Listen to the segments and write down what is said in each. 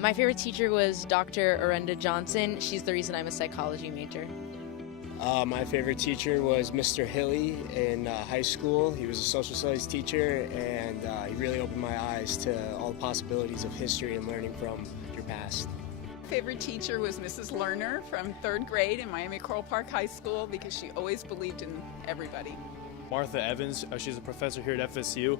My favorite teacher was Dr. Arenda Johnson. She's the reason I'm a psychology major. My favorite teacher was Mr. Hilly in high school. He was a social studies teacher, and he really opened my eyes to all the possibilities of history and learning from your past. Favorite teacher was Mrs. Lerner from 3rd grade in Miami Coral Park High School because she always believed in everybody. Martha Evans, she's a professor here at FSU.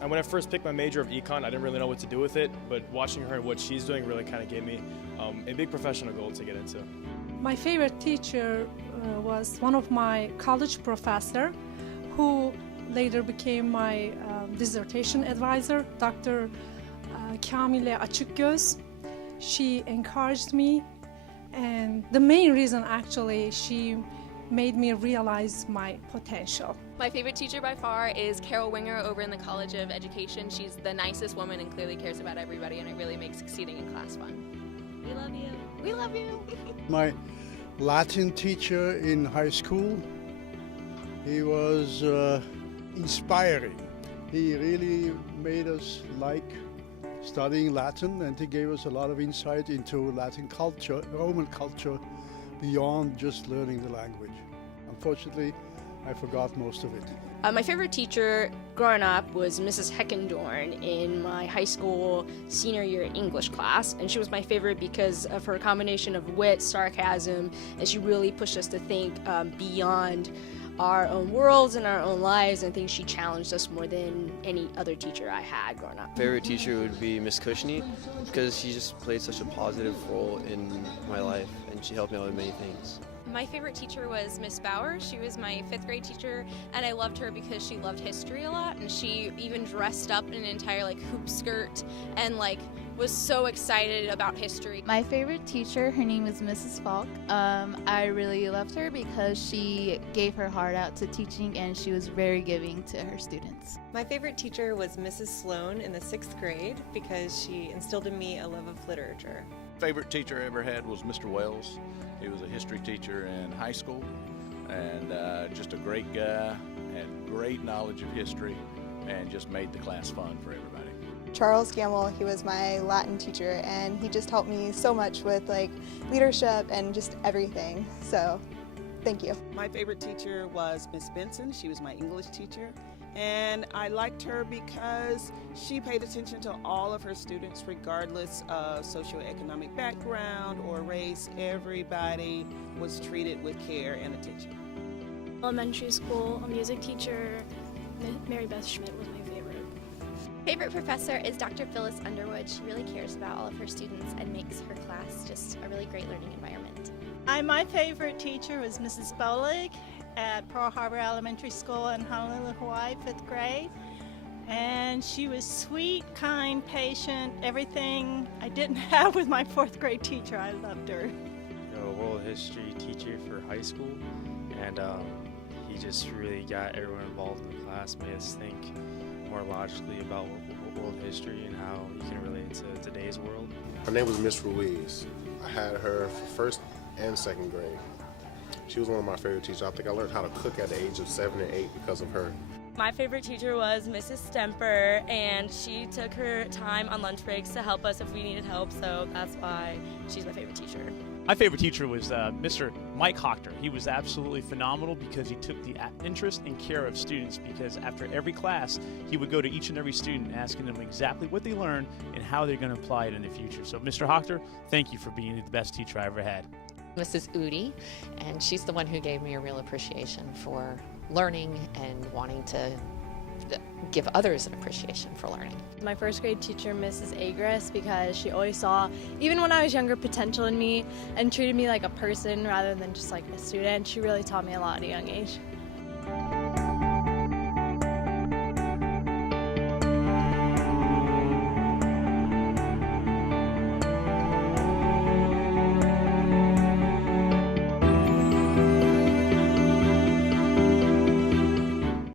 And when I first picked my major of econ, I didn't really know what to do with it, but watching her and what she's doing really kind of gave me a big professional goal to get into. My favorite teacher was one of my college professor who later became my dissertation advisor, Dr. Kamile Açıkgöz. She encouraged me, and the main reason actually she made me realize my potential. My favorite teacher by far is Carol Winger over in the College of Education. She's the nicest woman and clearly cares about everybody, and it really makes succeeding in class fun. We love you. We love you. My Latin teacher in high school, he was inspiring. He really made us like studying Latin, and he gave us a lot of insight into Latin culture, Roman culture, beyond just learning the language. Unfortunately, I forgot most of it. My favorite teacher growing up was Mrs. Heckendorn in my high school senior year English class, and she was my favorite because of her combination of wit, sarcasm, and she really pushed us to think beyond our own worlds and our own lives, and I think she challenged us more than any other teacher I had growing up. Favorite teacher would be Miss Cushney because she just played such a positive role in my life, and she helped me out with many things. My favorite teacher was Miss Bauer. She was my 5th grade teacher, and I loved her because she loved history a lot, and she even dressed up in an entire hoop skirt and was so excited about history. My favorite teacher, her name is Mrs. Falk. I really loved her because she gave her heart out to teaching, and she was very giving to her students. My favorite teacher was Mrs. Sloan in the 6th grade because she instilled in me a love of literature. Favorite teacher I ever had was Mr. Wells. He was a history teacher in high school, and just a great guy, had great knowledge of history, and just made the class fun for everybody. Charles Gamble, he was my Latin teacher, and he just helped me so much with leadership and just everything. So, thank you. My favorite teacher was Miss Benson. She was my English teacher, and I liked her because she paid attention to all of her students regardless of socioeconomic background or race. Everybody was treated with care and attention. Elementary school, a music teacher, Mary Beth Schmidt was my favorite. Favorite professor is Dr. Phyllis Underwood. She really cares about all of her students and makes her class just a really great learning environment. My favorite teacher was Mrs. Bolig at Pearl Harbor Elementary School in Honolulu, Hawaii, 5th grade. And she was sweet, kind, patient, everything I didn't have with my 4th grade teacher. I loved her. A world history teacher for high school, and he just really got everyone involved in the class, made us think more logically about world history and how you can relate to today's world. Her name was Miss Ruiz. I had her for 1st and 2nd grade. She was one of my favorite teachers. I think I learned how to cook at the age of 7 and 8 because of her. My favorite teacher was Mrs. Stemper, and she took her time on lunch breaks to help us if we needed help, so that's why she's my favorite teacher. My favorite teacher was Mr. Mike Hochter. He was absolutely phenomenal because he took the interest and care of students, because after every class, he would go to each and every student asking them exactly what they learned and how they're going to apply it in the future. So Mr. Hochter, thank you for being the best teacher I ever had. Mrs. Udi, and she's the one who gave me a real appreciation for learning and wanting to give others an appreciation for learning. My 1st grade teacher, Mrs. Agres, because she always saw, even when I was younger, potential in me and treated me like a person rather than just like a student. She really taught me a lot at a young age.